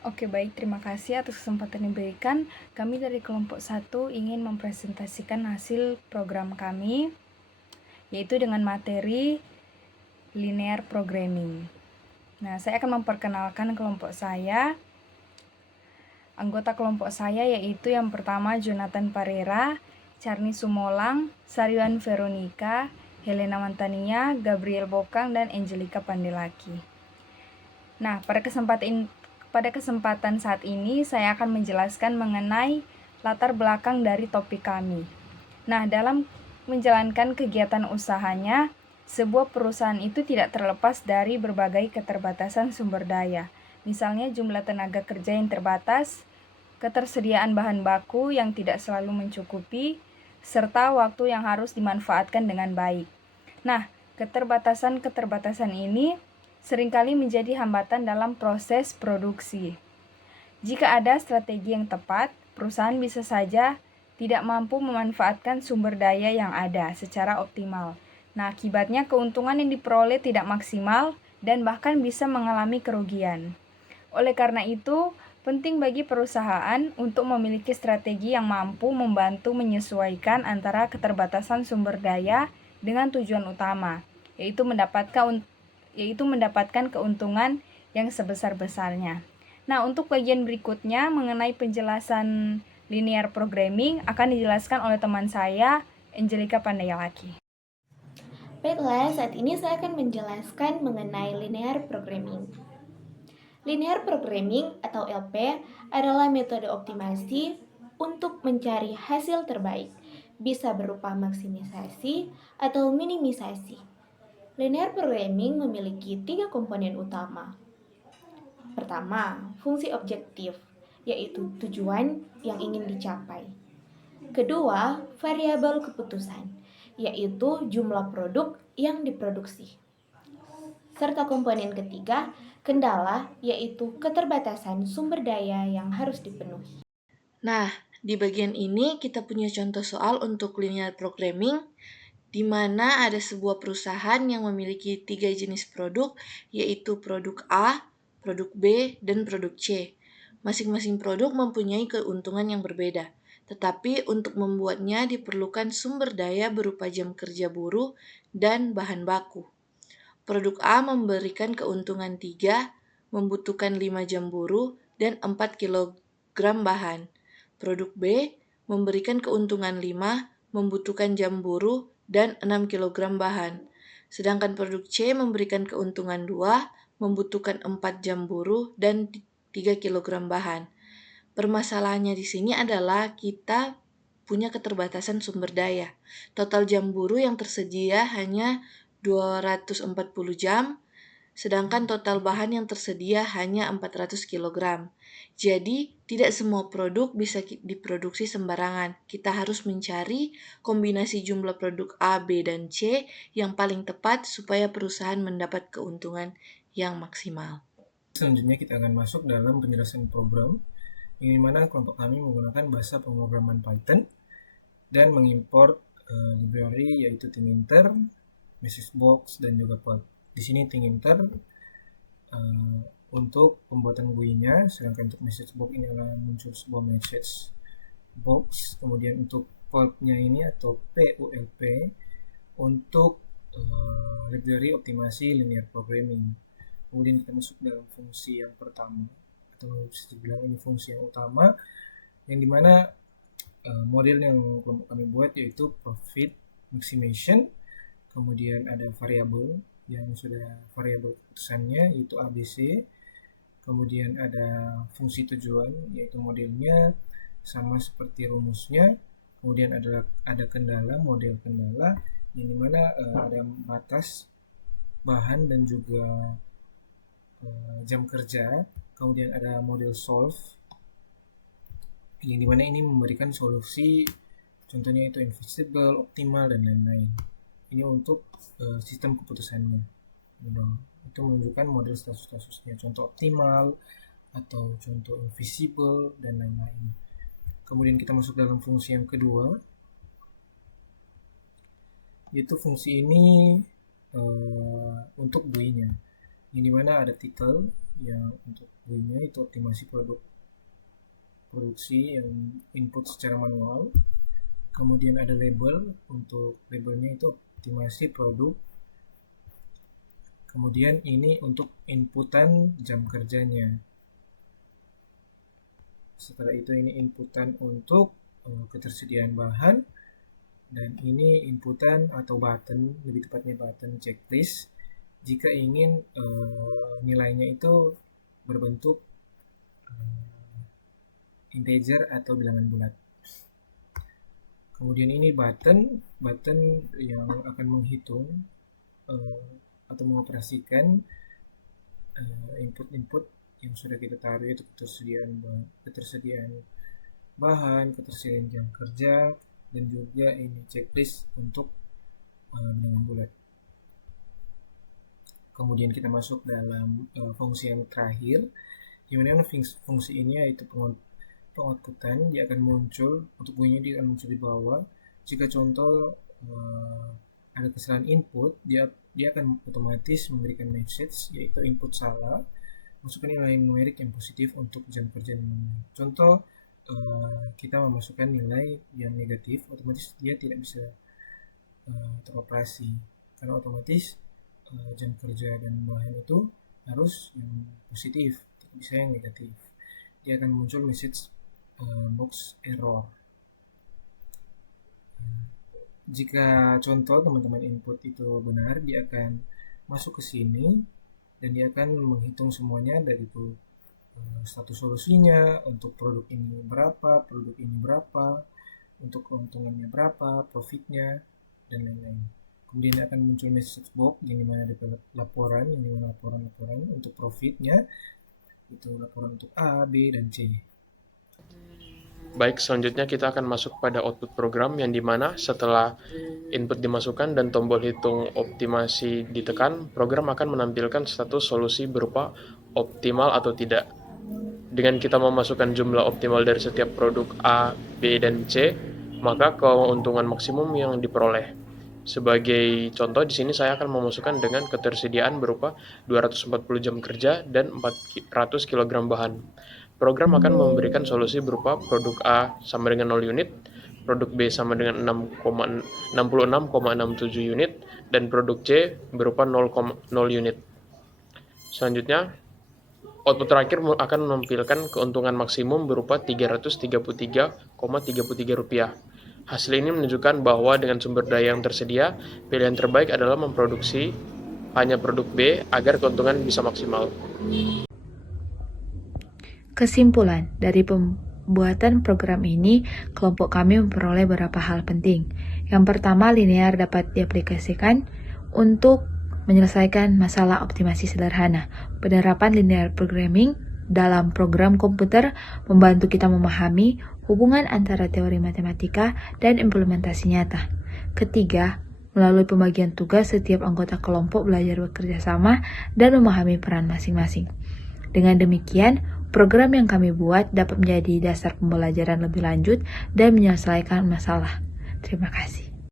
Oke, baik. Terima kasih atas kesempatan yang diberikan. Kami dari kelompok 1 ingin mempresentasikan hasil program kami, yaitu dengan materi linear programming. Nah, saya akan memperkenalkan kelompok saya. Anggota kelompok saya yaitu yang pertama Jonathan Parera, Charni Sumolang, Sariwan Veronica, Helena Mantania, Gabriel Bokang, dan Angelica Pandelaki. Nah, pada kesempatan saat ini saya akan menjelaskan mengenai latar belakang dari topik kami. Nah, dalam menjalankan kegiatan usahanya, sebuah perusahaan itu tidak terlepas dari berbagai keterbatasan sumber daya. Misalnya jumlah tenaga kerja yang terbatas, ketersediaan bahan baku yang tidak selalu mencukupi, serta waktu yang harus dimanfaatkan dengan baik. Nah, keterbatasan-keterbatasan ini seringkali menjadi hambatan dalam proses produksi. Jika ada strategi yang tepat, perusahaan bisa saja tidak mampu memanfaatkan sumber daya yang ada secara optimal. Nah, akibatnya keuntungan yang diperoleh tidak maksimal dan bahkan bisa mengalami kerugian. Oleh karena itu, penting bagi perusahaan untuk memiliki strategi yang mampu membantu menyesuaikan antara keterbatasan sumber daya dengan tujuan utama, yaitu mendapatkan keuntungan yang sebesar-besarnya. Nah, untuk bagian berikutnya mengenai penjelasan linear programming akan dijelaskan oleh teman saya, Angelica Pandayalaki. Baiklah, saat ini saya akan menjelaskan mengenai linear programming. Linear programming atau LP adalah metode optimasi untuk mencari hasil terbaik, bisa berupa maksimisasi atau minimisasi. Linear programming memiliki 3 komponen utama. Pertama, fungsi objektif, yaitu tujuan yang ingin dicapai. Kedua, variabel keputusan, yaitu jumlah produk yang diproduksi. Serta komponen ketiga, kendala, yaitu keterbatasan sumber daya yang harus dipenuhi. Nah, di bagian ini kita punya contoh soal untuk linear programming, di mana ada sebuah perusahaan yang memiliki 3 jenis produk, yaitu produk A, produk B, dan produk C. Masing-masing produk mempunyai keuntungan yang berbeda, tetapi untuk membuatnya diperlukan sumber daya berupa jam kerja buruh dan bahan baku. Produk A memberikan keuntungan 3, membutuhkan 5 jam buruh, dan 4 kilogram bahan. Produk B memberikan keuntungan 5, membutuhkan jam buruh, dan 6 kilogram bahan. Sedangkan produk C memberikan keuntungan 2, membutuhkan 4 jam buruh, dan 3 kilogram bahan. Permasalahannya di sini adalah kita punya keterbatasan sumber daya. Total jam buruh yang tersedia hanya 240 jam, sedangkan total bahan yang tersedia hanya 400 kg. Jadi, tidak semua produk bisa diproduksi sembarangan. Kita harus mencari kombinasi jumlah produk A, B, dan C yang paling tepat supaya perusahaan mendapat keuntungan yang maksimal. Selanjutnya kita akan masuk dalam penjelasan program, yang dimana kelompok kami menggunakan bahasa pemrograman Python dan mengimport library yaitu Tkinter, message box, dan juga pulp. Di sini Tkinter untuk pembuatan GUI-nya, sedangkan untuk message box ini akan muncul sebuah message box. Kemudian untuk pulp-nya ini atau PULP untuk library optimasi linear programming. Kemudian kita masuk dalam fungsi yang pertama, atau bisa dibilang ini fungsi yang utama, yang dimana model yang kelompok kami buat yaitu profit maximization. Kemudian ada variabel yang sudah variabel keputusannya yaitu ABC. Kemudian ada fungsi tujuan yaitu modelnya sama seperti rumusnya. Kemudian ada kendala, model kendala, yang dimana ada batas bahan dan juga jam kerja. Kemudian ada model solve, yang dimana ini memberikan solusi, contohnya itu invisible, optimal, dan lain-lain. Ini untuk sistem keputusannya. Itu menunjukkan model status-statusnya, contoh optimal atau contoh invisible dan lain-lain. Kemudian kita masuk dalam fungsi yang kedua, yaitu fungsi ini untuk GUI-nya, yang dimana ada title, yang untuk GUI-nya itu optimasi produksi yang input secara manual. Kemudian ada label, untuk labelnya itu optimasi produk. Kemudian ini untuk inputan jam kerjanya. Setelah itu ini inputan untuk ketersediaan bahan, dan ini inputan atau button, lebih tepatnya button checklist jika ingin nilainya itu berbentuk integer atau bilangan bulat. Kemudian ini button yang akan menghitung atau mengoperasikan input-input yang sudah kita taruh, yaitu ketersediaan bahan, ketersediaan jam kerja, dan juga ini checklist untuk bilangan bulat. Kemudian kita masuk dalam fungsi yang terakhir, di mana fungsi ini yaitu pengoutputan. Dia akan muncul, untuk bunyinya dia akan muncul di bawah. Jika contoh ada kesalahan input, dia akan otomatis memberikan message, yaitu input salah, masukkan nilai numerik yang positif untuk jam kerja. Contoh, kita memasukkan nilai yang negatif, otomatis dia tidak bisa teroperasi, karena otomatis jam kerja dan bahan itu harus yang positif, tidak bisa yang negatif. Dia akan muncul message box error. Jika contoh teman-teman input itu benar, dia akan masuk ke sini dan dia akan menghitung semuanya, dari itu status solusinya, untuk produk ini berapa, produk ini berapa, untuk keuntungannya berapa, profitnya, dan lain-lain. Kemudian akan muncul message box yang dimana ada laporan, untuk profitnya, itu laporan untuk A, B, dan C. Baik, selanjutnya kita akan masuk pada output program, yang dimana setelah input dimasukkan dan tombol hitung optimasi ditekan, program akan menampilkan status solusi berupa optimal atau tidak. Dengan kita memasukkan jumlah optimal dari setiap produk A, B, dan C, maka keuntungan maksimum yang diperoleh. Sebagai contoh, di sini saya akan memasukkan dengan ketersediaan berupa 240 jam kerja dan 400 kg bahan. Program akan memberikan solusi berupa produk A sama dengan 0 unit, produk B sama dengan 66,67 unit, dan produk C berupa 0 unit. Selanjutnya, output terakhir akan menampilkan keuntungan maksimum berupa Rp333,33. Hasil ini menunjukkan bahwa dengan sumber daya yang tersedia, pilihan terbaik adalah memproduksi hanya produk B agar keuntungan bisa maksimal. Kesimpulan, dari pembuatan program ini, kelompok kami memperoleh beberapa hal penting. Yang pertama, linear dapat diaplikasikan untuk menyelesaikan masalah optimasi sederhana. Penerapan linear programming dalam program komputer membantu kita memahami hubungan antara teori matematika dan implementasi nyata. Ketiga, melalui pembagian tugas, setiap anggota kelompok belajar bekerja sama dan memahami peran masing-masing. Dengan demikian, program yang kami buat dapat menjadi dasar pembelajaran lebih lanjut dan menyelesaikan masalah. Terima kasih.